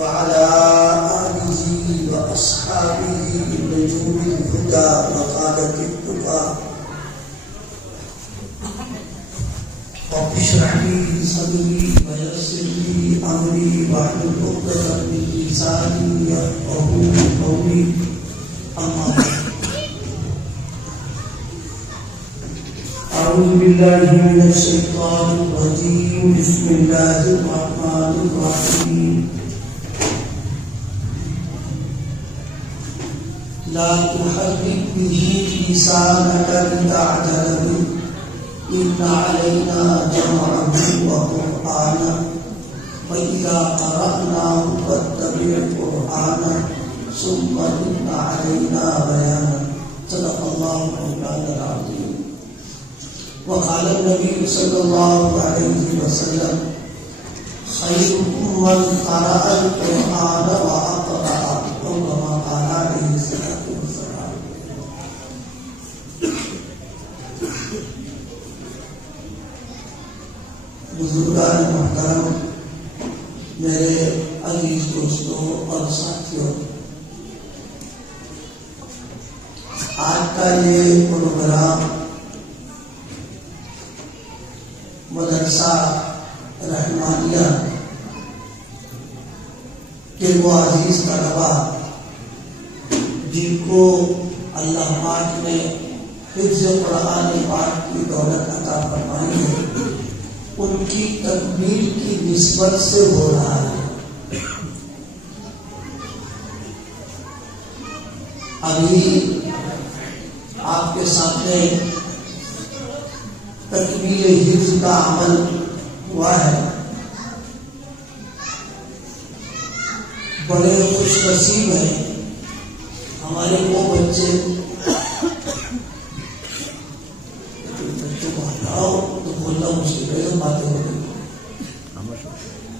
وعلى آله وأصحابه نجوم الهدى وقادة التقى رب اشرح لي صدري ويسر لي أمري واحلل عقدة من لساني يفقهوا قولي أما بعد أعوذ بالله من الشيطان الرجيم بسم الله الرحمن الرحيم لا تحرك به لسانك لتعجل به إن علينا جمعه وقرآنه فإذا قرأناه فاتبع قرآنه ثم إن علينا بيانه صدق الله مولانا العظيم. وقال النبي صلى الله عليه وسلم خيركم من قرأ القرآن وأقرأ أو كما قال عليه الصلاة والسلام. بزرگان محترم، میرے عزیز دوستوں اور ساتھیوں، آج کا یہ پروگرام مدرسہ رحمانیہ کے وہ عزیز طلبا جن کو اللہ پاک نے حفظ قرآن پاک کی دولت عطا فرمائی ہے، ان کی تکمیل کی نسبت سے ہو رہا ہے. ابھی آپ کے سامنے تکمیل حفظ کا عمل ہوا ہے. بڑے خوش نصیب ہیں ہمارے وہ بچے کو ہٹاؤ تو بولنا مشکل ہے، باتیں ہو گئی.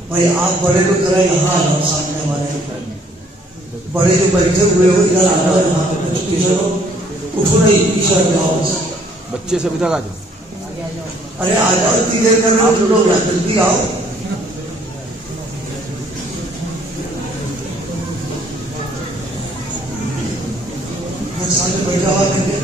بھائی آپ بڑے کو ذرا یہاں آ جاؤ، سامنے والے بڑے جو بیٹھے ہوئے ہو ادھر آ جاؤ، یہاں پہ پیچھے اٹھو نہیں، پیچھے ہٹ جاؤ. بچے سے ادھر آ جاؤ. ارے آ جاؤ، اتنی دیر کر رہے ہو، لوگ جلدی آؤ. سامنے بیٹھا ہوا کہیں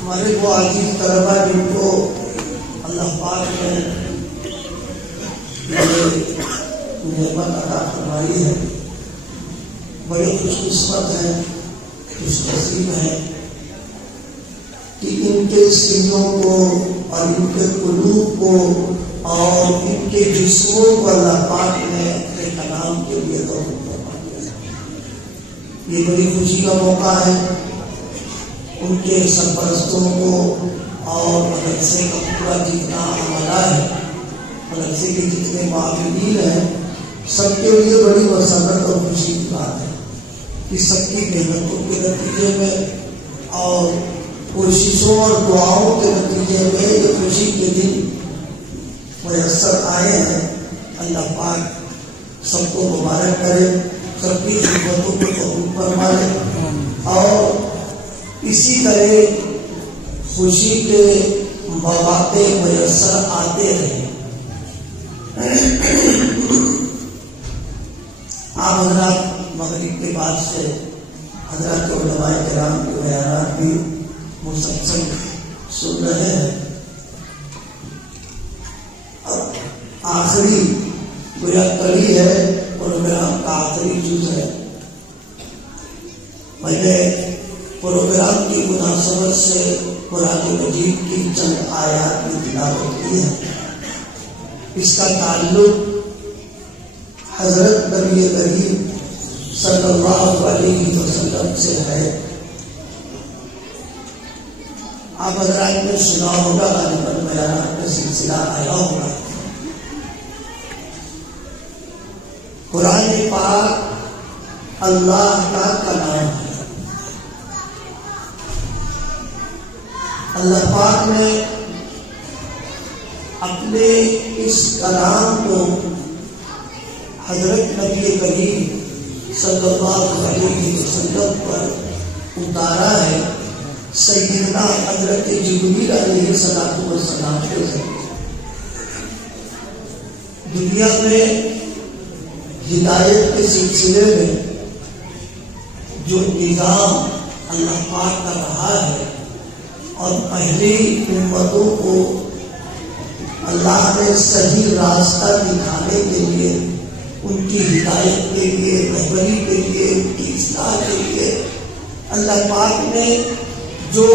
ہمارے وہ عزیز طلبا جن کو اللہ پاک نے نعمت عطا فرمائی ہے، بڑے خوش قسمت ہیں، خوش نصیب ہیں کہ ان کے سینوں کو اور ان کے قلوب کو اور ان کے جسموں کو اللہ پاک نے اپنے کلام کے لیے دعوت فرما دیا. یہ بڑی خوشی کا موقع ہے. ان کے سرپرستوں کو اور مدرسے کا پورا جتنا عملہ ہے، مدرسے کے جتنے معاونین ہیں، سب کے لیے بڑی مسرت اور خوشی کی بات ہے کہ سب کی محنتوں کے نتیجے میں اور کوششوں اور دعاؤں کے نتیجے میں یہ خوشی کے دن میسر آئے ہیں. اللہ پاک سب کو مبارک کرے، سب کی خدمتوں کو قبول فرمائے اور اسی طرح خوشی کے مواقع میسر آتے رہے. آپ حضرات مغرب کے بعد سے حضرات علماء کرام کے بیانات بھی مسلسل سن رہے ہیں. اب آخری گویا کڑی ہے، پروگرام کا آخری جز ہے. میں نے پروگرام کی مناسبت سے قرآن مجید کی چند آیات کی تلاوت کی ہے. اس کا تعلق حضرت نبی کریم صلی اللہ علیہ وسلم سے ہے. آپ حضرات نے سنا ہوگا، غالباً بیانات کا سلسلہ آیا ہوگا. قرآن پاک اللہ کا کلام ہے. اللہ پاک نے اپنے اس کلام کو حضرت نبی کریم صلی اللہ علیہ وسلم پر اتارا ہے سیدنا حضرت جبریل علیہ السلام کے ذریعے۔ دنیا میں ہدایت کے سلسلے میں جو نظام اللہ پاک کا رہا ہے اور پہلی امتوں کو اللہ نے صحیح راستہ دکھانے کے لیے، ان کی ہدایت کے لیے، رہبری کے لیے، ان کی اصلاح کے لیے اللہ پاک نے جو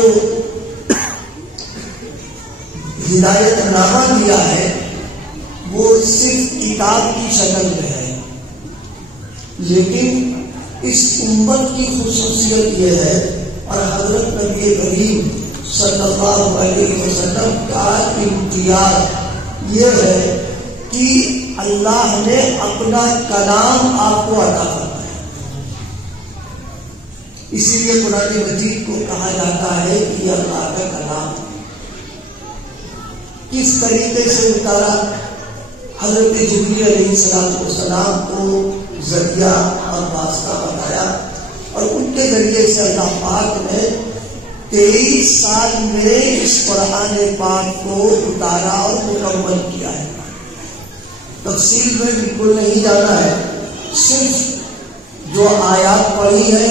ہدایت نامہ دیا ہے وہ صرف کتاب کی شکل میں ہے، لیکن اس امت کی خصوصیت یہ ہے اور حضرت نبی کریم صلی اللہ علیہ وسلم کا امتیاز یہ ہے کہ اللہ نے اپنا کلام آپ کو عطا فرمایا ہے۔ اسی لیے قرآن مجید کو کہا جاتا ہے کہ یہ اللہ کا کلام کس طریقے سے اتارا؟ حضرت جبریل علیہ السلام کو ذریعہ اور واسطہ بتایا اور ان کے ذریعے سے اللہ پاک نے 23 سال میں اس قرآن پاک کو اتارا اور مکمل کیا ہے۔ تفصیل میں بالکل نہیں جانا ہے، صرف جو آیات پڑھی ہے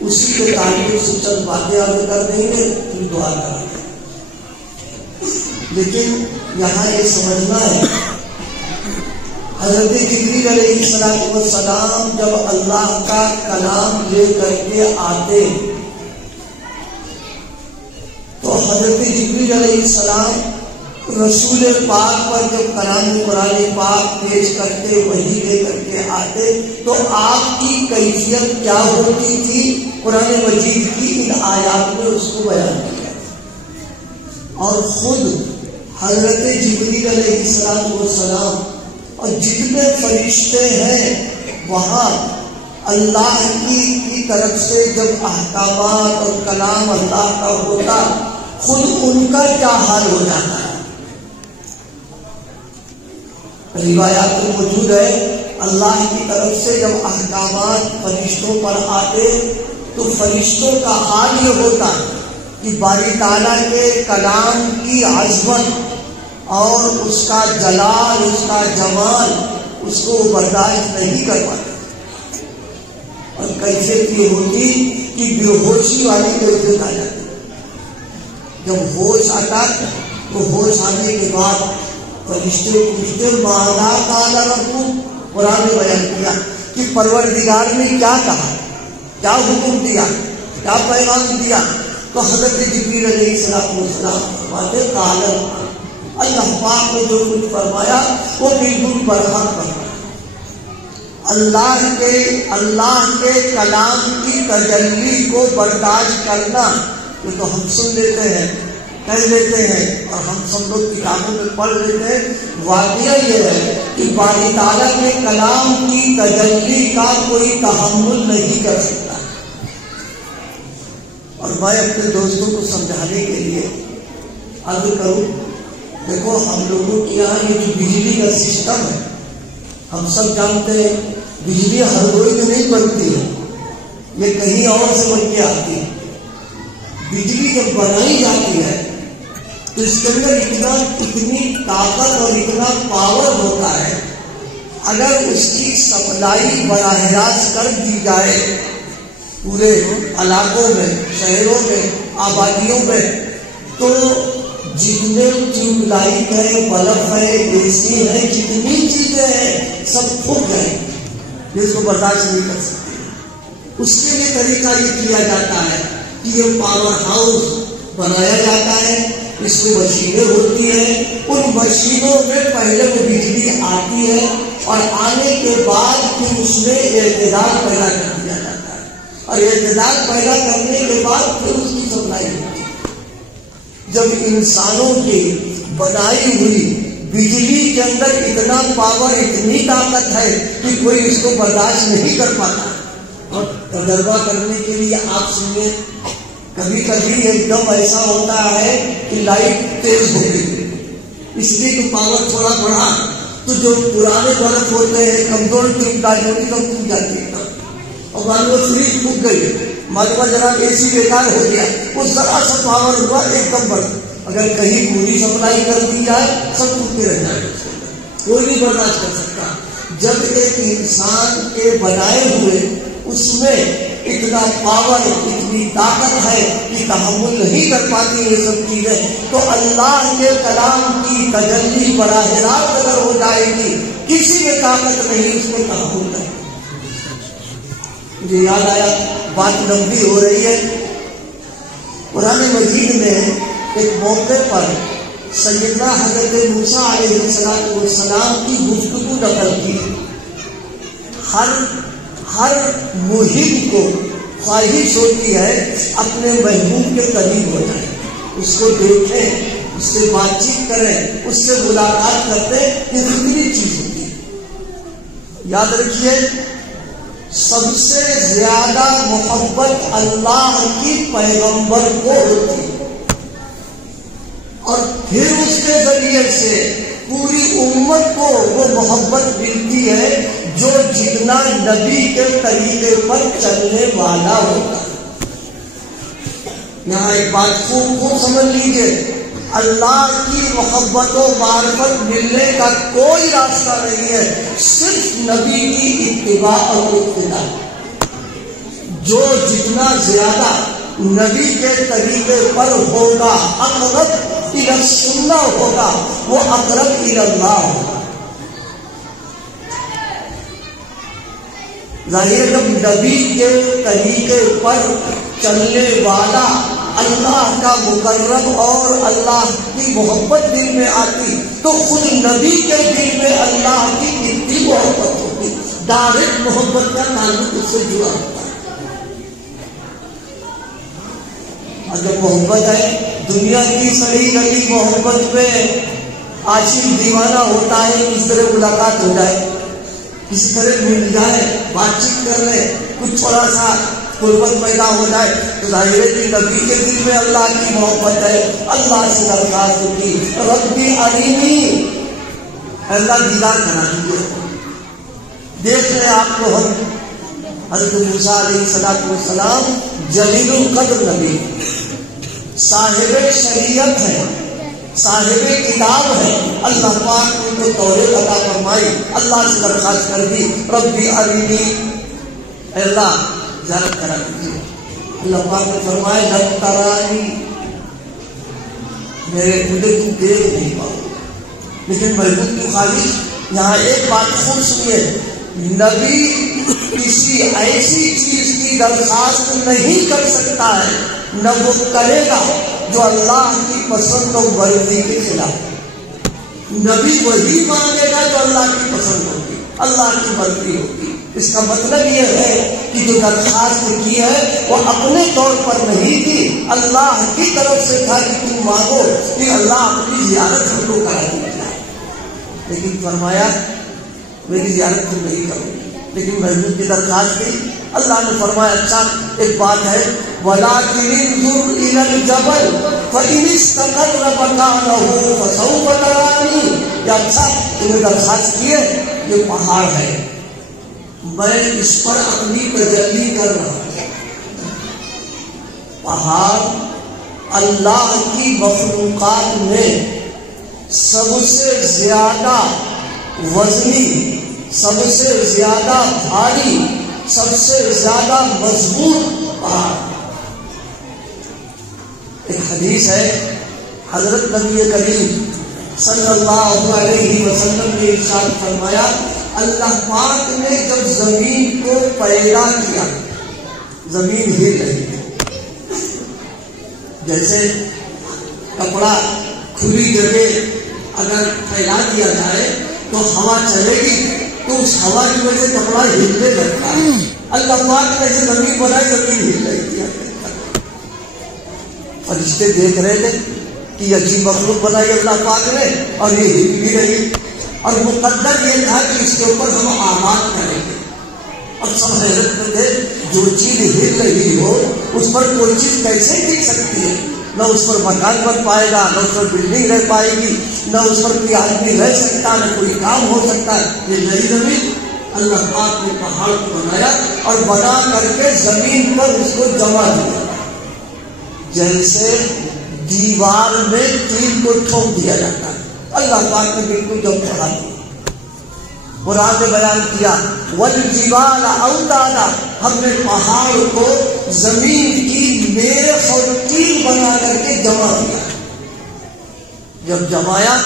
اسی کے تعلق سے چند باتیں آگے کر دیں گے، پھر دعا کریں گے۔ لیکن یہاں یہ سمجھنا ہے حضرت جبریل علیہ السلام جب اللہ کا کلام لے کر کے آتے تو حضرت جبریل علیہ السلام رسول پاک پر جب کلام قرآن پاک پیش کرتے، وہی لے کر کے آتے تو آپ کی کیفیت کیا ہوتی تھی؟ قرآن مجید کی ان آیات میں اس کو بیان کیا اور خود حضرت جبریل علیہ السلام اور جتنے فرشتے ہیں وہاں اللہ کی طرف سے جب احکامات اور کلام اللہ کا ہوتا، خود ان کا کیا حال ہو جاتا ہے؟ روایات میں موجود ہے اللہ کی طرف سے جب احکامات فرشتوں پر آتے تو فرشتوں کا حال یہ ہوتا کہ باری تعالیٰ کے کلام کی عظمت اور اس کا جلال، اس کا جمال، اس کو برداشت نہیں کر پاتے اور کیفیت یہ ہوتی کہ بے ہوشی والی کیفیت آ جاتی۔ جب ہوش آتا تو ہوش آنے کے بعد فرشتے پوچھتے ماذا قال ربک، قرآن نے بیان کیا کہ پروردگار نے کیا کہا، کیا حکم دیا، کیا پیغام دیا؟ تو حضرت جبریل علیہ السلام فرماتے قال اللہ پاک نے جو کچھ فرمایا وہ بالکل برحق فرمایا۔ اللہ کے کلام کی تجلی کو برداشت کرنا یہ تو ہم سن لیتے ہیں، کہہ لیتے ہیں اور ہم سب لوگ کتابوں میں پڑھ لیتے ہیں۔ واقعہ یہ ہے کہ باری تعالیٰ کے کلام کی تجلی کا کوئی تحمل نہیں کر سکتا اور میں اپنے دوستوں کو سمجھانے کے لیے عرض کروں، دیکھو ہم لوگوں کے یہاں یہ جو بجلی کا سسٹم ہے ہم سب جانتے ہیں بجلی ہر کوئی میں نہیں بنتی ہے، یہ کہیں اور سے بن کے آتی ہے۔ بجلی جب بنائی جاتی ہے تو اس کے اندر اتنی طاقت اور اتنا پاور ہوتا ہے، اگر اس کی سپلائی براہ راست کر دی جائے پورے علاقوں میں، شہروں میں، آبادیوں میں، تو جتنے ٹیوب لائٹ ہے، بلب ہے، اے سی ہے، جتنی چیزیں ہیں سب پھک جائیں جس کو برداشت نہیں کر سکتے۔ اس کے لیے طریقہ یہ کیا جاتا ہے کہ یہ پاور ہاؤس بنایا جاتا ہے، اس میں مشینیں ہوتی ہیں، ان مشینوں میں پہلے وہ بجلی آتی ہے اور آنے کے بعد پھر اس میں اعتدال پیدا کر دیا جاتا ہے اور اعتدال پیدا کرنے کے بعد پھر اس کی سپلائی ہوتی ہے۔ جب انسانوں کی بنائی ہوئی بجلی کے اندر اتنا پاور، اتنی طاقت ہے کہ کوئی اس کو برداشت نہیں کر پاتا اور تجربہ کرنے کے لیے آپ سنیں، کبھی کبھی ایک دم ایسا ہوتا ہے کہ لائٹ تیز ہو گئی اس لیے کہ پاور تھوڑا بڑھا تو جو پرانے بلب ہوتے ہیں کمزور ٹیوب ڈال ہوتی تو پھک جاتی ہے، اور مان لو فریج پھک گئی، معلومہ جناب اے سی بیکار ہو گیا، وہ ذرا سا پاور ہوا ایک دم بڑھ، اگر کہیں پوری سپلائی کر دی جائے سب ٹوٹتے رہ جائے، کوئی نہیں برداشت کر سکتا۔ جب ایک انسان کے بنائے ہوئے اس میں اتنا پاور، اتنی طاقت ہے کہ تحمل نہیں کر پاتی یہ سب چیزیں، تو اللہ کے کلام کی تجلی براہ راست اگر ہو جائے گی کسی میں طاقت نہیں اس میں تحمل نہیں۔ مجھے یاد آیا، بات لمبی ہو رہی ہے، قرآن مجید میں ایک موقع پر سیدنا حضرت موسیٰ علیہ السلام کی گفتگو نقل کی۔ ہر مہم کو خواہش ہوتی ہے اپنے محبوب کے قریب ہو جائے، اس کو دیکھیں، اس سے بات چیت کریں، اس سے ملاقات کرتے، یہ کتنی چیز ہوتی ہے۔ یاد رکھیے، سب سے زیادہ محبت اللہ کی پیغمبر کو ہوتی ہے، اور پھر اس کے ذریعے سے پوری امت کو وہ محبت ملتی ہے جو جتنا نبی کے طریقے پر چلنے والا ہوتا ہے۔ یہاں ایک بات خوب سمجھ لیجیے، اللہ کی محبت و معرفت ملنے کا کوئی راستہ نہیں ہے، صرف نبی کی اتباع اور اقتداء۔ جو جتنا زیادہ نبی کے طریقے پر ہوگا، اقرب الی السنہ ہوگا، وہ اقرب الی اللہ ہوگا۔ ظاہر جب نبی کے طریقے پر چلنے والا اللہ کا مقرب اور اللہ کی محبت دل میں آتی تو خود نبی کے دل میں اللہ کی کتنی محبت ہوتی، ڈائریکٹ محبت کا تعلق اس سے جڑا ہوتا ہے۔ اگر محبت ہے، دنیا کی سڑی گلی محبت میں عاشق دیوانہ ہوتا ہے، اس طرح ملاقات ہو جائے، کسی طرح مل جائے، بات چیت کر لے، کچھ تھوڑا سا قربت پیدا ہو جائے تو ظاہر ہے کہ نبی کے دل میں اللہ کی محبت ہے۔ اللہ سے درخواست کی، ربی ارینی، اللہ دیدار کرا دیجیے۔ دیکھ لیں آپ کو ہم حضرت موسیٰ علیہ السلام جلیل القدر نبی، صاحب شریعت ہے، صاحب کتاب ہے، اللہ پاک نے ان کو توریت عطا فرمائی، اللہ سے درخواست کر دی، ربی ارینی، اے اللہ زیارت کرا دیجیے۔ اللہ پاک نے فرمایا لن ترانی، مجھے تم دیکھ نہیں پاؤ، لیکن محبوب کی خواہش، یہاں ایک بات خوب سنیے، نبی کسی ایسی چیز کی درخواست نہیں کر سکتا ہے، نہ وہ کرے گا جو اللہ کی پسند و مرضی کے خلاف۔ نبی وہی مانگے گا جو اللہ کی پسند ہوگی، اللہ کی مرضی ہوگی۔ اس کا مطلب یہ ہے کہ جو درخواست کی ہے وہ اپنے طور پر نہیں تھی، اللہ کی طرف سے تھا کہ تم مانگو کہ اللہ اپنی زیارت ہم کو کرا دیجیے، لیکن فرمایا میری زیارت تم نہیں کرو، لیکن محبوب کی درخواست کی۔ اللہ نے فرمایا اچھا ایک بات ہے، وَلَٰكِنِ انظُرْ إِلَى الْجَبَلِ فَإِنِ اسْتَقَرَّ مَكَانَهُ فَسَوْفَ تَرَانِي۔ یا اچھا تمہیں درخواست کی ہے، یہ پہاڑ ہے، میں اس پر اپنی تجلی کر رہا ہوں۔ پہاڑ اللہ کی مخلوقات میں سب سے زیادہ وزنی، سب سے زیادہ بھاری، سب سے زیادہ مضبوط پہاڑ۔ ایک حدیث ہے، حضرت نبی کریم صلی اللہ علیہ وسلم نے ارشاد فرمایا، اللہ پاک نے جب زمین کو پیدا کیا، زمین ہل رہی ہے، جیسے کپڑا کھلی جگہ اگر پھیلا دیا جائے تو ہوا چلے گی، تو اس ہوا کی وجہ سے کپڑا ہلنے لگتا ہے۔ اللہ پاک نے ایسے زمین بنائی، زمین ہل رہی ہے، فرشتے دیکھ رہے تھے کہ عجیب مخلوق بنائی اللہ پاک نے اور یہ ہل بھی رہی، اور مقدر یہ تھا کہ اس کے اوپر ہم آباد کریں گے، اور سب حیرت میں تھے، جو چیز ہل رہی ہو اس پر کوئی چیز کیسے ٹک سکتی ہے؟ نہ اس پر مکان بن پائے گا، نہ اس پر بلڈنگ رہ پائے گی، نہ اس پر کوئی آدمی رہ سکتا، نہ کوئی کام ہو سکتا ہے. یہ نئی زمین اللہ پاک نے پہاڑ کو بنایا اور بنا کر کے زمین پر اس کو جما دیا، جیسے دیوار میں تین کو ٹھوک دیا جاتا ہے. اللہ پاک نے بالکل جب چڑھا دیا. قرآن نے بیان کیا والجبال اوتادا، ہم نے پہاڑ کو زمین کی میخ اور تین بنا کر کے جما دیا. جب جمایا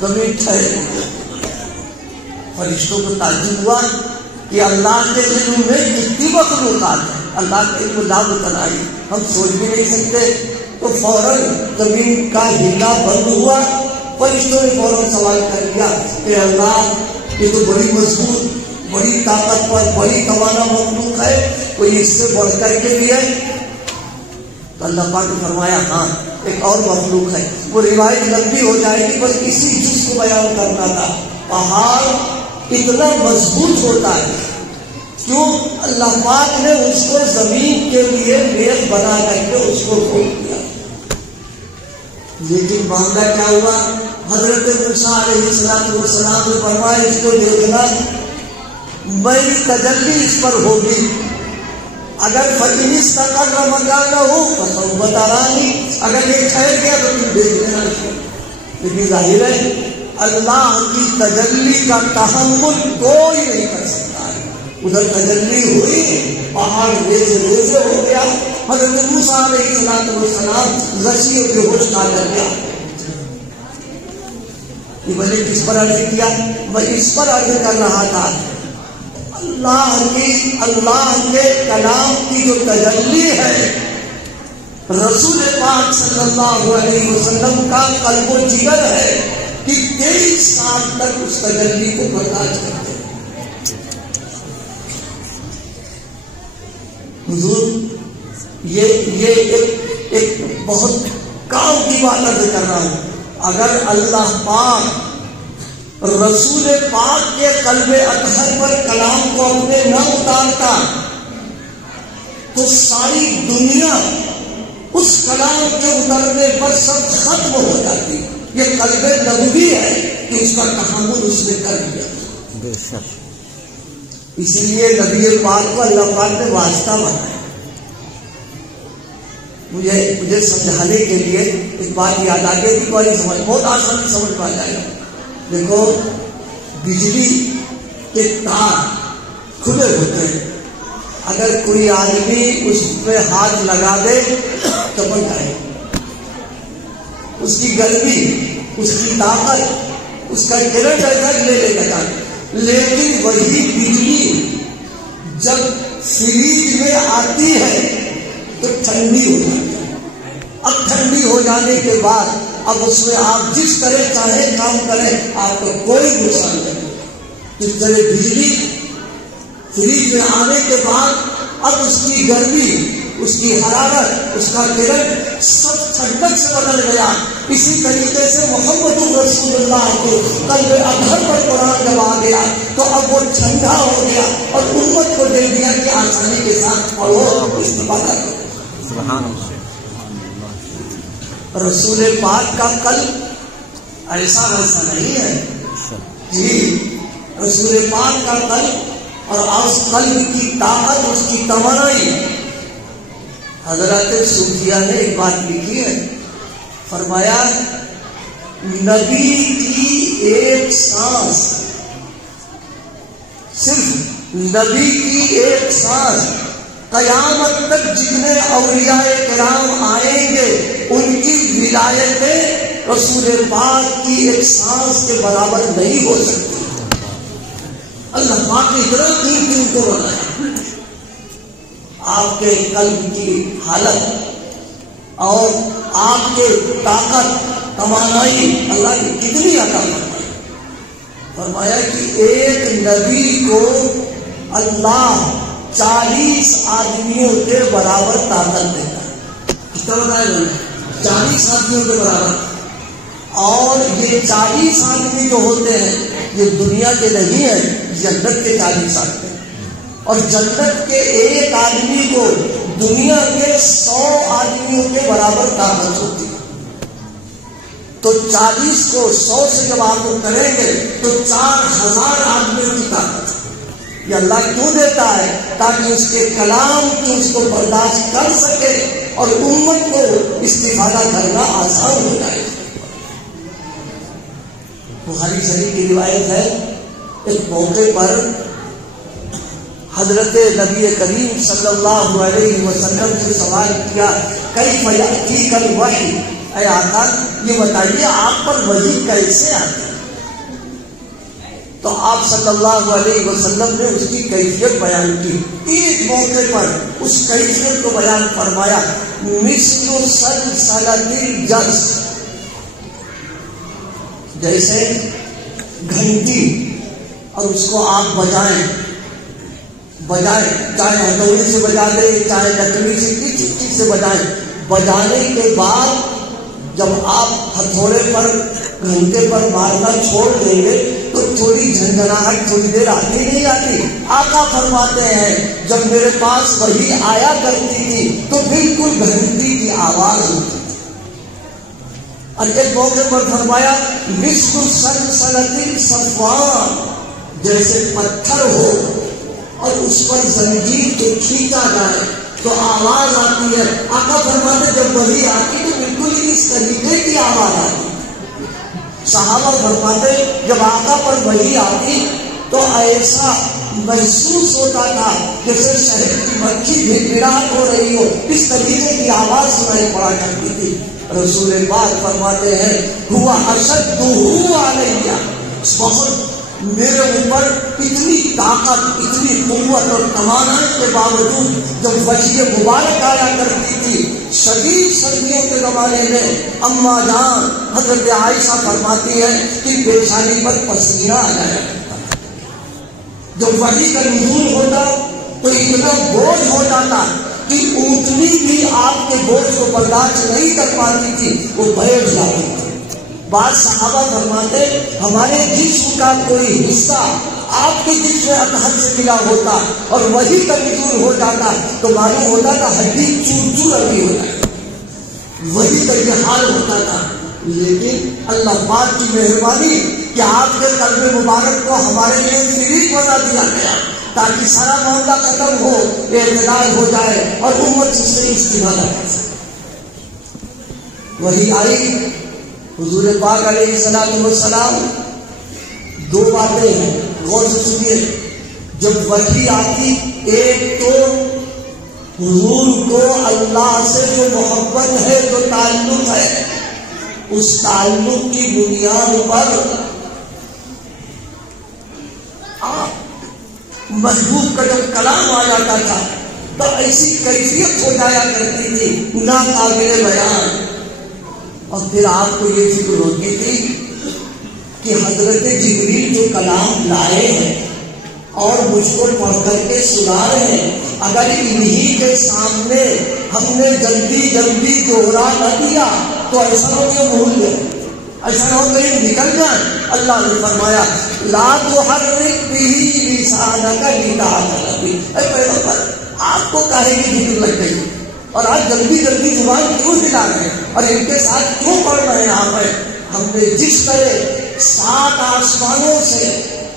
زمین ٹھہر گئی. فرشتوں کو تعجب ہوا کہ اللہ کے علم میں کتنی مخلوقات ہے، اللہ کے علم لا متناہی، ہم سوچ بھی نہیں سکتے. تو فوراً زمین کا ہلنا بند ہوا. فرشتوں نے فوراً سوال کر دیا کہ اللہ یہ تو بڑی مضبوط، بڑی طاقتور، بڑی توانا مخلوق ہے، کوئی اس سے بڑھ کر کے بھی ہے؟ تو اللہ پاک نے فرمایا ہاں ایک اور مخلوق ہے. وہ روایت لمبی ہو جائے گی، بس اسی چیز کو بیان کرنا تھا. پہاڑ اتنا مضبوط ہوتا ہے کیوں؟ اللہ پاک نے اس کو زمین کے لیے میخ بنا کر کے اس کو کھود دیا. لیکن معاملہ کیا ہوا؟ حضرت موسیٰ علیہ السلام نے فرمایا اس کو دیکھنا، میری تجلی اس پر ہوگی، اگر فَإِنِ اسْتَقَرَّ مَكَانَهُ فَسَوْفَ تَرَانِي، اگر یہ ٹھہر گیا تو تم دیکھ لینا. لیکن ظاہر ہے اللہ کی تجلی کا تحمل کوئی نہیں کر سکتا ہے. ادھر تجلی ہوئی، پہاڑ ریزے ریزے ہو گیا. حضرت موسیٰ علیہ السلام غشی و بے ہوش کھا کر گیا. میں نے کس پر عرض کیا؟ میں اس پر عرض کر رہا تھا اللہ کے کلام کی جو تجلی ہے، رسول پاک صلی اللہ علیہ وسلم کا قلب و جگر ہے کہ 23 سال تک اس تجلی کو برداشت کرتے ہیں. حضور یہ ایک بہت کام کی بات عرض کر رہا ہوں. اگر اللہ پاک رسول پاک کے قلب اطہر پر کلام کو اپنے نہ اتارتا تو ساری دنیا اس کلام کے اترنے پر سب ختم ہو جاتی. یہ قلب نبوی ہے کہ اس کا تحمل اس نے کر دیا. اس لیے نبی پاک کو اللہ پاک نے واسطہ بنایا. مجھے سمجھانے کے لیے ایک بات یاد آ گئی کہ کوئی سمجھ بہت آسانی سمجھ پا جائے گا. دیکھو بجلی کے تار کھلے ہوتے ہیں، اگر کوئی آدمی اس پہ ہاتھ لگا دے چپک جائے. اس کی گرمی، اس کی طاقت، اس کا کرنٹ ایسا لے گا جائے. لیکن وہی بجلی جب فریج میں آتی ہے تو ٹھنڈی ہو جاتی ہے. اب ٹھنڈی ہو جانے کے بعد اب اس میں آپ جس طرح چاہے کام کریں آپ کو کوئی نقصان نہیں. جس طرح بجلی فریج میں آنے کے بعد اب اس کی گرمی، اس کی حرارت، اس کا کرنٹ سب ٹھنڈک سے بدل گیا. اسی طریقے سے محمد رسول اللہ کو قلب اطہر پر قرآن جب آ گیا تو اب وہ ٹھنڈا ہو گیا اور امت کو دے دیا کہ آسانی کے ساتھ پڑھو اور استفادہ کرو. رسول پاک کا قلب ایسا ویسا نہیں ہے جی. رسول پاک کا قلب اور اس قلب کی طاقت، اس کی توانائی. حضرت صوفیہ نے ایک بات لکھی ہے، فرمایا نبی کی ایک سانس، صرف نبی کی ایک سانس قیامت تک جتنے اولیاء کرام آئیں گے ان کی ولایتیں رسول پاک کی ایک سانس کے برابر نہیں ہو سکتی. اللہ پاک نے اتنا دین کو بنایا. آپ کے قلب کی حالت اور آپ کے طاقت توانائی اللہ نے کتنی عطا فرمایا کہ ایک نبی کو اللہ 40 آدمیوں کے برابر طاقت دیتا ہے. کتنا بتایا؟ 40 آدمیوں کے برابر. اور یہ 40 آدمی جو ہوتے ہیں یہ دنیا کے نہیں ہیں، جنت کے 40 آدمی. اور جنت کے ایک آدمی کو دنیا کے 100 آدمیوں کے برابر طاقت ہوتی ہے، تو 40 کو 100 سے جب آپ وہ کریں گے تو 4000 آدمیوں کی طاقت ہے۔ یہ اللہ کیوں دیتا ہے؟ تاکہ اس کے کلام کی اس کو برداشت کر سکے اور امت کو استفادہ کرنا آسان ہو جائے۔ بخاری شریف کی روایت ہے، ایک موقع پر حضرت نبی کریم صلی اللہ علیہ وسلم سے سوال کیا، کیف یأتیک الوحی، اے آقا یہ بتائیے آپ پر وحی کیسے آتی؟ تو آپ صلی اللہ علیہ وسلم نے اس کی کیفیت بیان کی۔ ایک موقع پر اس کیفیت کو بیان فرمایا، مثل سلسلۃ الجرس، جیسے گھنٹی اور اس کو آپ بجائیں، چاہے ہتھوڑی سے بجا دیں چاہے لکڑی سے کسی چیز سے بجائیں، بجانے کے بعد جب آپ ہتھوڑے پر گھنٹے پر مارنا چھوڑ دیں گے تو تھوڑی جھنجھناہٹ تھوڑی دیر آتی نہیں آتی؟ آقا فرماتے ہیں جب میرے پاس وحی آیا کرتی تھی تو بالکل گھنٹی کی آواز ہوتی تھی۔ اور ایک موقع پر فرمایا مثل سلسلۃ الصفوان، جیسے پتھر ہو اور اس پر زنجیر کے کھینچا جائے تو آواز آتی ہے۔ آقا فرماتے جب وحی آتی تو بالکل اس طریقے کی آواز آتی۔ صحابہ فرماتے جب آقا پر وحی آتی تو ایسا محسوس ہوتا تھا جیسے شہد کی مکھی بھڑبھڑاہٹ ہو رہی ہو، اس طریقے کی آواز سنائی پڑا کرتی تھی۔ رسول پاک فرماتے ہیں ہوا اشدہ علیہ، بہت میرے اوپر اتنی طاقت، اتنی قوت اور توانائی کے باوجود جب وحی مبارک آیا کرتی تھی، شدید سردیوں کے زمانے میں اماں جان حضرت عائشہ فرماتی ہے کہ پیشانی پر پسینہ آ جایا کرتا تھا۔ جب وحی کا نزول ہوتا تو اتنا بوجھ ہو جاتا کہ اونٹنی بھی آپ کے بوجھ کو برداشت نہیں کر پاتی تھی، وہ بیٹھ جاتی تھی۔ بعض صحابہ فرماتے ہمارے جسم کا کوئی حصہ آپ کے جسم اطہر سے ملا ہوتا اور وہی کا نزول ہو جاتا تو معلوم ہوتا تھا ہڈی چور چور ابھی ہوتا ہے، وہی کا یہ حال ہوتا تھا۔ لیکن اللہ پاک کی مہربانی کہ آپ کے قلب مبارک کو ہمارے لیے فریق بنا دیا گیا تاکہ سارا معاملہ ختم ہو، اعتدال ہو جائے اور امت سے استفادہ کر سکے۔ وہی آئی حضور پاک علیہ السلام، دو باتیں ہیں غور سے سنیے۔ جب وحی آتی، ایک تو حضور کو اللہ سے جو محبت ہے، جو تعلق ہے، اس تعلق کی بنیاد پر محبوب کا جب کلام آ جاتا تھا تو ایسی کیفیت ہو جایا کرتی تھی ناقابل بیان۔ اور پھر آپ کو یہ فکر ہوتی تھی کہ حضرت جبریل جو کلام لائے ہیں اور مجھ کو پڑھ کر کے سنا رہے ہیں، اگر انہی کے سامنے ہم نے جلدی جلدی دوہرا نہ دیا تو ایسا ہو کہ بھول گئے، ایسا ہو کہیں نکل جائیں۔ اللہ نے فرمایا لا تحرک بہ لسانک لتعجل بہ، اے پیغمبر آپ کو کاہے کی فکر لگ گئی اور آج جلدی جلدی زبان کیوں ہلا رہے ہیں اور ان کے ساتھ کیوں پڑھ رہے ہیں آپ؟ ہم نے جس طرح 7 آسمانوں سے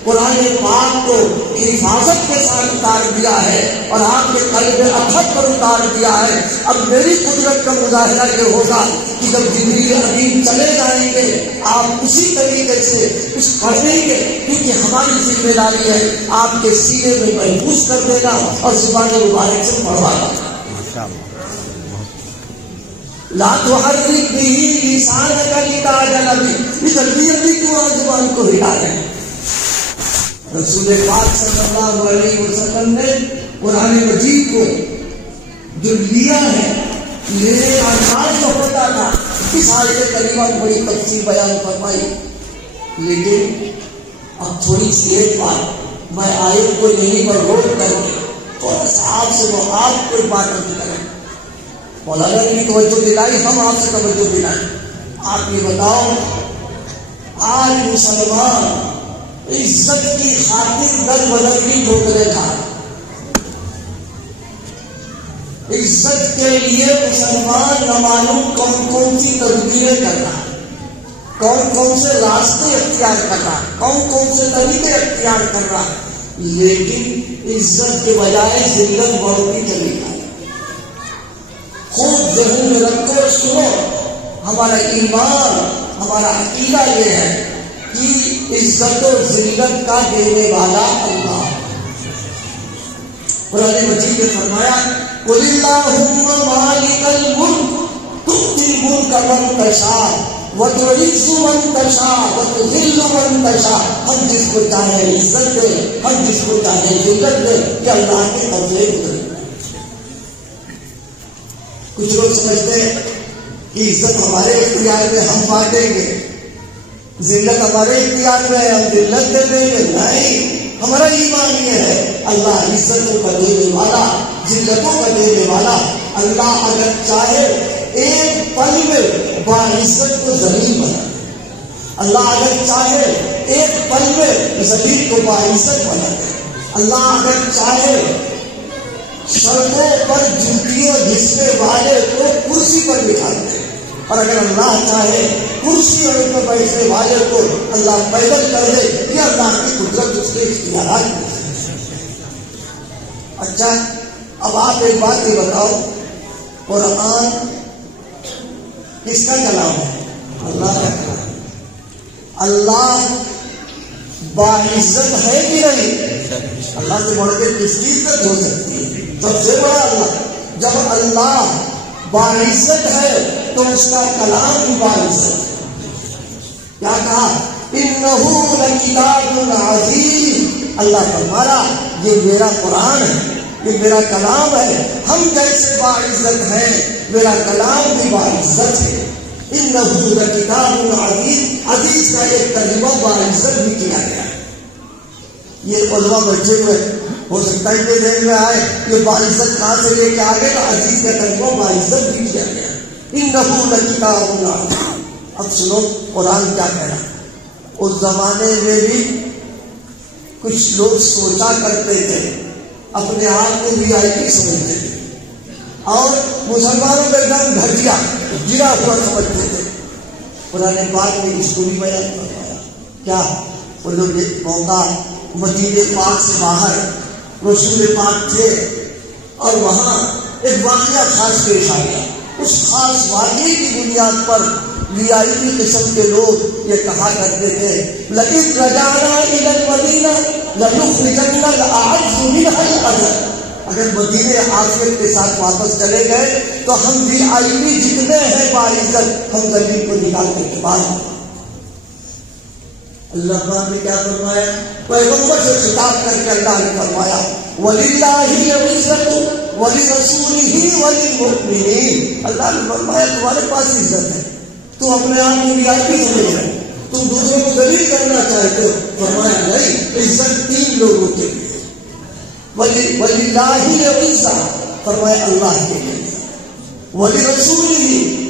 قرآن پاک کو حفاظت کے ساتھ اتار دیا ہے اور آپ کے قلب اطہر پر اتار دیا ہے، اب میری قدرت کا مظاہرہ یہ ہوگا کہ جب جبریل امین چلے جائیں گے آپ اسی طریقے سے اس پڑھیں گے، کیونکہ ہماری ذمہ داری ہے آپ کے سینے میں محفوظ کر دینا اور زبان مبارک سے پڑھوانا۔ لا تحرک بہ لسانک لتعجل بہ، جلدی جلدی کیوں آپ زبان کو ہلا رہے ہیں؟ رسول پاک صلی اللہ علیہ وسلم نے قرآن مجید کو جو لیا ہے، لینے کا انداز جو ہوتا تھا، اس آیت کریمہ کو بڑی تفصیل بیان فرمائی۔ لیکن اب تھوڑی سی ایک بات میں آیت کو یہیں پر روک کر کے تھوڑا سا آپ سے وہ آپ کو بات کریں۔ مولانا نے بھی توجہ دلائی، ہم آپ سے توجہ دلائیں۔ آپ یہ بتاؤ، آج مسلمان عزت کی خاطر در بدر کی ٹھوکریں کھا، عزت کے لیے مسلمان نہ معلوم کون کون سی تدبیریں کر رہا ہے، کون کون سے راستے اختیار کر رہا ہے، کون کون سے طریقے اختیار کر رہا ہے، لیکن عزت کے بجائے ذلت بڑھتی چلی جائے۔ خوب ذہن میں رکھو، سنو، ہمارا ایمان، ہمارا عقیدہ یہ ہے کہ عزت و ذلت کا دینے والا اللہ۔ قرآن مجید نے فرمایا قُلِ اللَّهُمَّ مَالِكَ الْمُلْكِ تُؤْتِي الْمُلْكَ مَن تَشَاءُ وَتُعِزُّ مَن تَشَاءُ وَتُذِلُّ مَن تَشَاءُ۔ ہم جس کو چاہے عزت دے، ہم جس کو چاہے ذلت دے، یہ اللہ کے قبضے میں۔ کچھ لوگ سمجھتے ہیں کہ عزت ہمارے اختیار میں، ہم بانٹیں گے، ذلت ہمارے اختیار میں ہے، ہم ذلت دے دیں گے۔ نہیں، ہمارا ایمان یہ ہے اللہ عزتوں کا دینے والا، ذلتوں کا دینے والا۔ اللہ اگر چاہے ایک پل میں باعزت کو ذلیل بنا دے، اللہ اگر چاہے ایک پل میں ذلیل کو باعزت بنا دے، اللہ اگر چاہے سڑکوں پر جوتیوں گھسنے والے کو کرسی پر بٹھا دے، اور اگر اللہ چاہے کرسی پر بیٹھنے والے کو اللہ پیدل کر دے، یہ اللہ کی قدرت، اس کے اختیارات میں۔ اچھا، اب آپ ایک بات یہ بتاؤ، قرآن کس کا کلام ہے؟ اللہ کا کلام۔ اللہ باعزت ہے کہ نہیں؟ اللہ سے بڑھ کے کس کی عزت ہو سکتی ہے؟ سب سے بڑا اللہ۔ جب اللہ باعزت ہے تو اس کا کلام بھی باعزت ہے۔ کیا کہا؟ انہ لکتاب عزیز۔ اللہ فرمایا یہ میرا قرآن ہے، یہ میرا کلام ہے، ہم جیسے باعزت ہیں میرا کلام بھی باعزت ہے۔ انہ لکتاب عزیز، عزیز کا ایک ترجمہ باعزت بھی کیا گیا ہے۔ یہ علماء بیٹھے ہوئے ہو سکتا ہے کہ ذہن میں آئے یہ باعزت کہاں سے لے کے آگے، تو عزیز کا ترجمہ باعزت بھی کیا گیا۔ انہ لکتاب عزیز۔ اب سنو قرآن کیا کہہ رہا ہے۔ اس زمانے میں بھی کچھ لوگ سوچا کرتے تھے، اپنے آپ کو وی آئی پی سمجھتے تھے، اور مسلمانوں کا نام گھٹیا گرا ہوا سمجھتے تھے۔ قرآن پاک نے اس کو بھی بیان فرمایا۔ کیا وہ لوگ ایک موقع مدینے پاک سے باہر رسول پاک تھے، اور وہاں ایک واقعہ خاص پیش آ گیا۔ اس خاص واقعے کی بنیاد پر وی آئی پی قسم کے لوگ یہ کہا کرتے تھے لَئِن رَجَعْنَا إِلَى الْمَدِينَةِ لَنُخْرِجَنَّ الْأَعَزُّ مِنْهَا الْأَذَلَّ۔ اگر مدینے عافیت کے ساتھ واپس چلے گئے تو ہم وی آئی پی جتنے ہیں باعزت، ہم ذلیل کو نکال کر کے باہر۔ اللہ پاک نے کیا فرمایا؟ پیغمبر سے خطاب کر کے اللہ نے فرمایا وَلِلَّهِ الْعِزَّةُ وَلِرَسُولِهِ وَلِلْمُؤْمِنِينَ۔ اللہ نے فرمایا تمہارے پاس عزت ہے، تم اپنے آپ کو وی آئی پی سمجھ رہے ہو، تم دوسروں کو ذلیل کرنا چاہتے ہو۔ فرمایا نہیں، عزت تین لوگوں کے لیے، وَلِلَّهِ الْعِزَّةُ، فرمایا اللہ کے لیے عزت، وَلِرَسُولِهِ،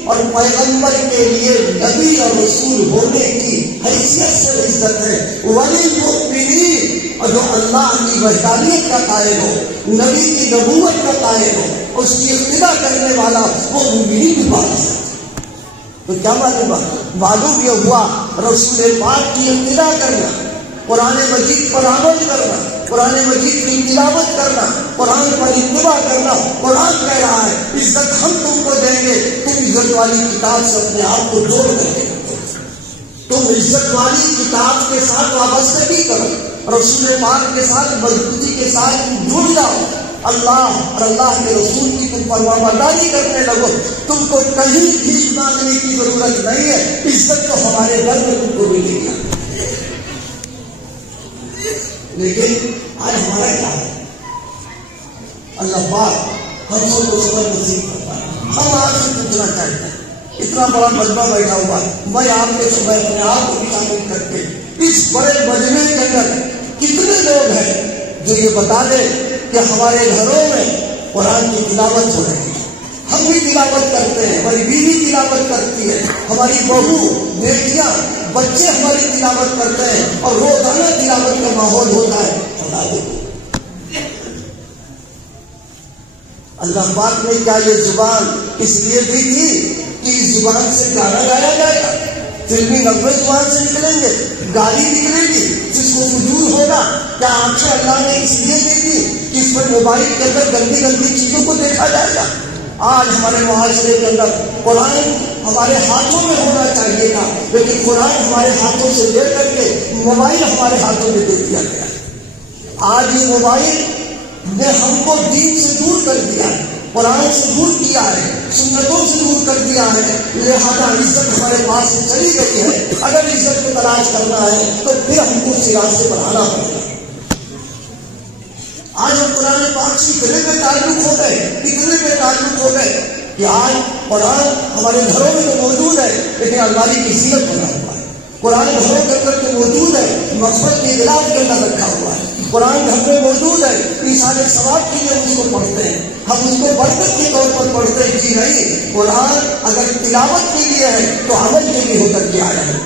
اور پیغمبر کے لیے نبی اور رسول ہونے کی حیثیت سے عزت ہے، وَلِلْمُؤْمِنِينَ، اور جو اللہ کی وحدانیت کا قائل ہو، نبی کی نبوت کا قائل ہو، اس کی اتباع کرنے والا، وہ مومنین بھی باعزت ہے۔ تو کیا معلوم یہ ہوا رسول پاک کی اتباع کرنا، قرآن مجید پر عمل کرنا، قرآن مجید کی تلاوت کرنا، قرآن پر اتباع کرنا۔ قرآن کہہ رہا ہے عزت ہم تم کو دیں گے، تم عزت والی کتاب سے اپنے آپ کو جوڑ کر کے تم عزت والی کتاب کے ساتھ وابستگی کرو، رسول پاک کے ساتھ مضبوطی کے ساتھ جڑ جاؤ، اللہ اور اللہ کے رسول کی تم فرما برداری کرنے لگو، تم کو کہیں بھیک مانگنے کی ضرورت نہیں ہے، عزت تو ہمارے گھر میں تم کو ملے گی۔ لیکن آج ہمارا کیا ہے؟ اللہ پاک ہم سب کو صبر نصیب کرتا ہے۔ ہم آپ سے پوچھنا چاہتے ہیں، اتنا بڑا مجمع بیٹھا ہوا ہے، میں آپ کے صبح اپنے آپ کو شامل کر کے اس بڑے مجمع کے اندر کتنے لوگ ہیں جو یہ بتا دیں کہ ہمارے گھروں میں قرآن کی تلاوت ہو رہی ہے، ہم بھی تلاوت کرتے ہیں، ہماری بیوی تلاوت کرتی ہے، ہماری بہو بیٹیاں بچے ہماری تلاوت کرتے ہیں، اور روزانہ تلاوت کا ماحول ہوتا ہے۔ اللہ پاک نے کیا یہ زبان اس لیے دی تھی کہ اس زبان سے گانا گایا جائے گا؟ فلمی نغمے زبان سے نکلیں گے، گالی نکلے گی جس کو وجود ہوگا؟ کیا آنکھیں اللہ نے اس لیے دی تھی کہ اس پر موبائل کے اندر گندی گندی چیزوں کو دیکھا جائے گا؟ آج ہمارے معاشرے کے اندر قرآن ہمارے ہاتھوں میں ہونا چاہیے تھا، لیکن قرآن ہمارے ہاتھوں سے لے کر کے موبائل ہمارے ہاتھوں میں دے دیا گیا۔ آج یہ موبائل نے ہم کو دین سے دور کر دیا ہے، قرآن سے دور کیا ہے، سنتوں سے دور کر دیا ہے، لہذا عزت ہمارے پاس سے چلی گئی ہے۔ اگر عزت کو تلاش کرنا ہے تو پھر ہم کو سیاست سے بڑھانا پڑے گا۔ آج ہم قرآن پاک سے اتنے بے تعلق ہو گئے، اتنے بے تعلق ہو گئے کہ آج قرآن ہمارے گھروں میں تو موجود ہے لیکن الماری کی زینت بنا ہوا ہے۔ قرآن گھروں کے اندر تو موجود ہے، مقصد کے علاج کے اندر رکھا ہوا ہے۔ قرآن گھر میں موجود ہے، ایثار ثواب کے لیے اس کو پڑھتے ہیں، ہم اس کو برکت کے طور پر پڑھتے ہیں۔ جی نہیں، قرآن اگر تلاوت کے لیے ہے تو عمل کے لیے ہو کر کے آیا ہے۔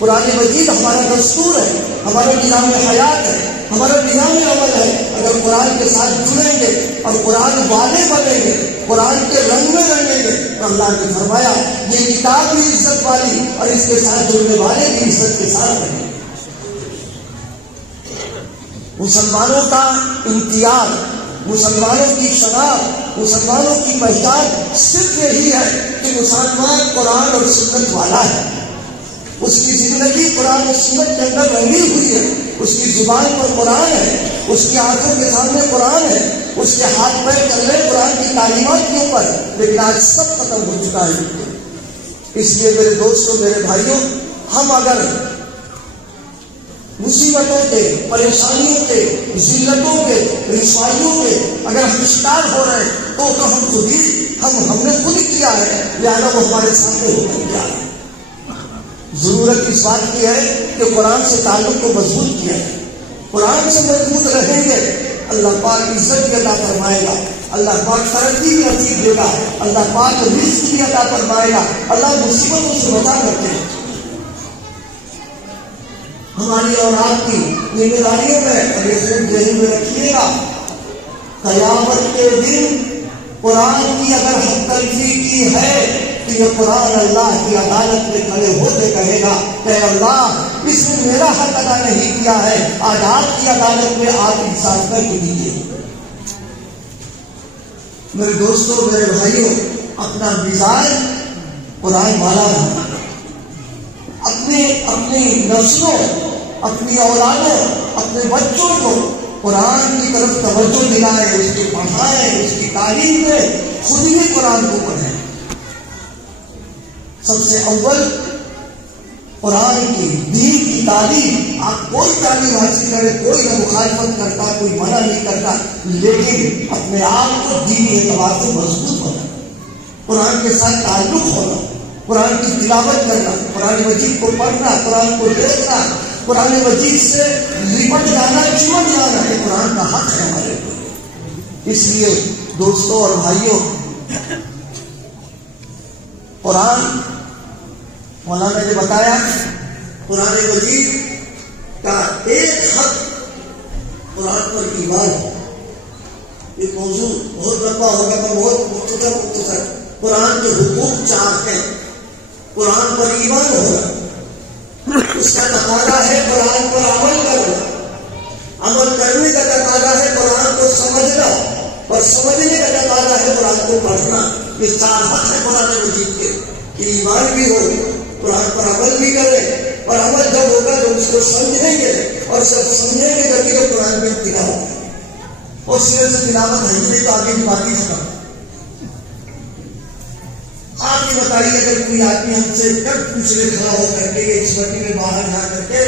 قرآن مجید ہمارا دستور ہے، ہمارا نظام حیات ہے، ہمارا نظام عمل ہے۔ اگر قرآن کے ساتھ جڑیں گے اور قرآن والے بنیں گے، قرآن کے رنگ میں رہیں گے تو اللہ نے فرمایا یہ کتاب بھی عزت والی اور اس کے ساتھ جڑنے والے بھی عزت کے ساتھ رہیں گے۔ مسلمانوں کا امتیاز، مسلمانوں کی شناخت، مسلمانوں کی پہچان صرف یہی ہے کہ مسلمان قرآن اور سنت والا ہے، اس کی زندگی قرآن اور سنت کے اندر رنگی ہوئی ہے، اس کی زبان پر قرآن ہے، اس کی آنکھوں کے سامنے قرآن ہے، اس کے ہاتھ پیر چل رہے قرآن کی تعلیمات کے اوپر، لیکن آج سب ختم ہو چکا ہے۔ اس لیے میرے دوستوں، میرے بھائیوں، ہم اگر مصیبتوں کے، پریشانیوں کے، ذلتوں کے، رسوائیوں کے اگر ہم شکار ہو رہے ہیں تو ہم خود ہی ہم نے خود کیا ہے، لہٰذا وہ ہمارے سامنے ہو کر کیا ہے۔ ضرورت اس بات کی ہے کہ قرآن سے تعلق کو مضبوط کیا ہے۔ قرآن سے مضبوط رہیں گے، اللہ پاک عزت بھی عطا فرمائے گا، اللہ پاک ترقی بھی نصیب دے گا، اللہ پاک رزق بھی عطا فرمائے گا، اللہ مصیبتوں سے بچا کرتے ہیں۔ ہماری اولاد کی ذمہ داریوں میں اور یہ خوب ذہن میں رکھیے گا، قیامت کے دن قرآن کی اگر حق تلفی کی ہے تو یہ قرآن اللہ کی عدالت میں کھڑے ہوتے کہے گا کہ اللہ اس نے میرا حق ادا نہیں کیا ہے، آج آپ کی عدالت میں آپ انصاف کر دیجیے۔ میرے دوستوں، میرے بھائیوں، اپنا مزاج قرآن والا ہے، اپنی نسلوں، اپنی اولادوں، اپنے بچوں کو قرآن کی طرف توجہ دلائے، اس کی پڑھائیں، اس کی تعلیم دیں، خود ہی قرآن کو پڑھیں۔ سب سے اول قرآن کی دین کی تعلیم، آپ کوئی تعلیم حاصل کریں، کوئی نہ مخالفت کرتا، کوئی منع نہیں کرتا، لیکن اپنے آپ کو دینی اعتبار سے مضبوط بنا، قرآن کے ساتھ تعلق ہونا، قرآن کی تلاوت کرنا، قرآن مجید کو پڑھنا، قرآن کو دیکھنا، قرآن مجید سے لپٹ جانا، چمٹ جانا، یہ قرآن کا حق ہے ہمارے اوپر۔ اس لیے دوستوں اور بھائیوں، قرآن مولانا نے بتایا، قرآن مجید کا ایک حق قرآن پر ایمان ہے۔ یہ موضوع بہت لمبا ہوگا، میں بہت مختصر قرآن کے حقوق 4 ہیں۔ قرآن پر ایمان ہونا، اس کا تقاضا ہے قرآن پر عمل کرنا، عمل کرنے کا تقاضا ہے قرآن کو سمجھنا، اور سمجھنے کا تقاضا ہے قرآن کو پڑھنا۔ یہ 4 حق ہے قرآن مجید کے، کہ ایمان بھی ہو، قرآن پر عمل بھی کرے، اور عمل جب ہوگا تو اس کو سمجھیں گے، اور سب سمجھیں گے جب کہ قرآن میں تلاوت ہے، اور سرے سے تلاوت ہے نہیں تو آگے کی باتیں ختم۔ آپ یہ بتائیے، اگر کوئی آدمی ہم سے کب پوچھ لے کھڑا ہو کر کے اس بٹی میں باہر جا کر کے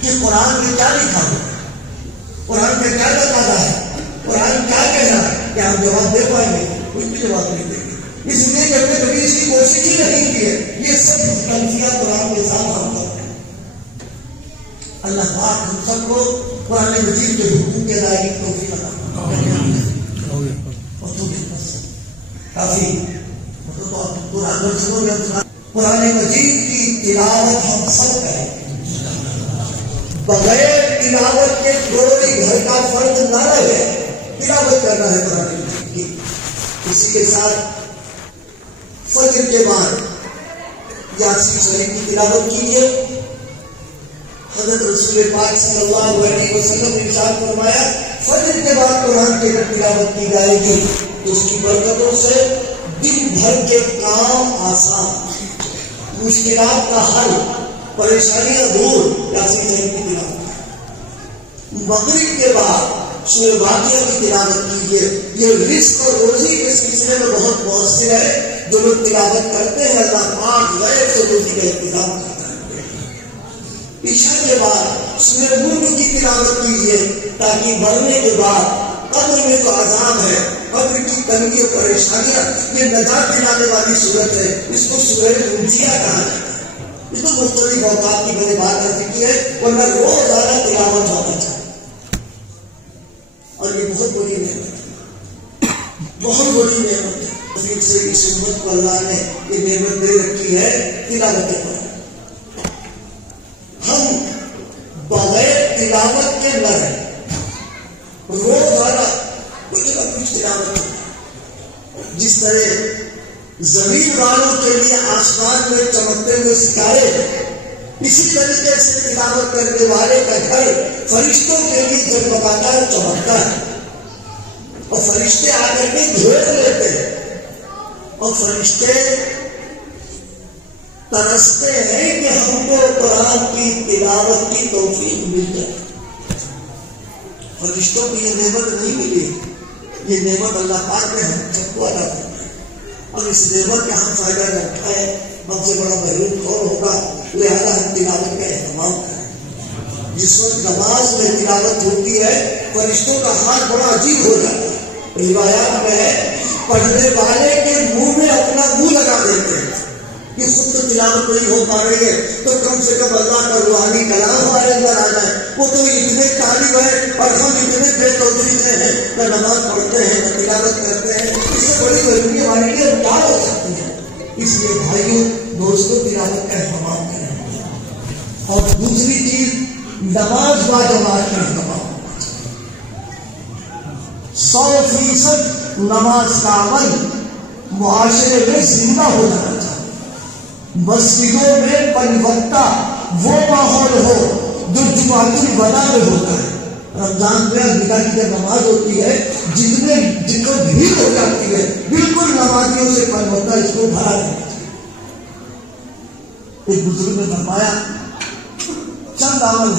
کہ قرآن میں کیا لکھا ہو، قرآن کا کیا تقاضا ہے، قرآن کیا کہنا ہے، کیا ہم جواب دے پائیں گے؟ کچھ بھی جواب نہیں دیں گے، اس لیے کہ ہم نے کبھی اس کی کوشش ہی نہیں کی ہے۔ یہ سب غلطیاں قرآن کے ساتھ ہم کرتے ہیں۔ اللہ پاک ہم سب کو قرآن مجید کے حقوق کی ادائیگی کی توفیق عطا فرمائے۔ کافی قرآن مجید کی تلاوت ہم سب کریں، بغیر تلاوت کے کوئی گھر کا فرد نہ رہے۔ تلاوت کرنا ہے قرآن مجید کی، اسی کے ساتھ فجر کے بعد یاسین شریف کی تلاوت کیجیے. حضرت رسول پاک صلی اللہ علیہ وسلم نے ارشاد فرمایا فجر کے بعد قرآن کی اگر تلاوت کی جائے گی تو اس کی برکتوں سے دن بھر کے کام آسان، مشکلات کا حل، پریشانیاں دور. یاسین شریف کی تلاوت. مغرب کے بعد سورہ واقعہ کی تلاوت کیجیے. یہ رزق اور روزی کے سلسلے میں بہت مؤثر ہے. جو لوگ تلاوت کرتے ہیں اللہ پاک غیب سے روزی کا انتظام کرتا ہے. عشاء کے بعد سورہ ملک کی تلاوت کیجیے تاکہ مرنے کے بعد قبر میں جو عذاب ہے، قبر کی تنگی اور پریشانیاں، یہ نجات دلانے والی صورت ہے. اس کو سورہ منجیہ کہا جاتا ہے. اس کو مختلف اوقات کی میں نے بات کر چکی ہے، ورنہ روزانہ تلاوت ہونا چاہیے. اور یہ بہت بڑی نعمت ہے، بہت بڑی نعمت ہے. سے اس امت کو اللہ نے یہ نعمت دے رکھی ہے تلاوت پر. ہم بغیر تلاوت کے نہ رہیں. روزانہ کچھ نہ کچھ تلاوت کریں. جس طرح زمین والوں کے لیے آسمان میں چمکتے ہوئے ستارے، اسی طریقے سے تلاوت کرنے والے کا گھر فرشتوں کے لیے جگمگاتا ہے، چمکتا ہے. اور فرشتے آ کر کے گھیر لیتے ہیں اور فرشتے ترستے ہیں کہ ہم کو قرآن کی تلاوت کی توفیق مل جائے. فرشتوں کو یہ نعمت نہیں ملی. یہ نعمت اللہ پاک نے ہم سب کو عطا کی. اور اس نعمت کا ہم فائدہ نہ اٹھائے ہم سے بڑا محروم کون ہوگا. لہذا ہم تلاوت کا اہتمام کریں. جس وقت نماز میں تلاوت ہوتی ہے فرشتوں کا حال بڑا عجیب ہو جاتا ہے. روایات میں ہے پڑھنے والے کے منہ میں اپنا منہ لگا دیتے ہیں کہ خود تو تلاوت نہیں ہو پا رہی ہے تو کم سے کم اللہ کا روحانی کلام ہمارے اندر آ جائے. وہ تو اتنے طالب ہے اور ہم اتنے بے توجہی سے ہیں، نہ نماز پڑھتے ہیں نہ تلاوت کرتے ہیں. اس سے بڑی ضروری ہمارے لیے کیا ہو سکتی ہے. اس لیے بھائیوں دوستوں تلاوت کا اہتمام کریں. اور دوسری چیز نماز باجماعت کا اہتمام. 100% نماز کا عمل معاشرے میں زندہ ہو جانا چاہیے. مسجدوں میں پنوکتا وہ ماحول ہو جو جمعہ کی وبا میں ہوتا ہے. رمضان میں الوداع کی جب نماز ہوتی ہے جن کو بھیڑ ہو جاتی ہے بالکل نمازیوں سے پنوکتا اس کو بھرا رہنا چاہیے. ایک بزرگ نے فرمایا چند عمل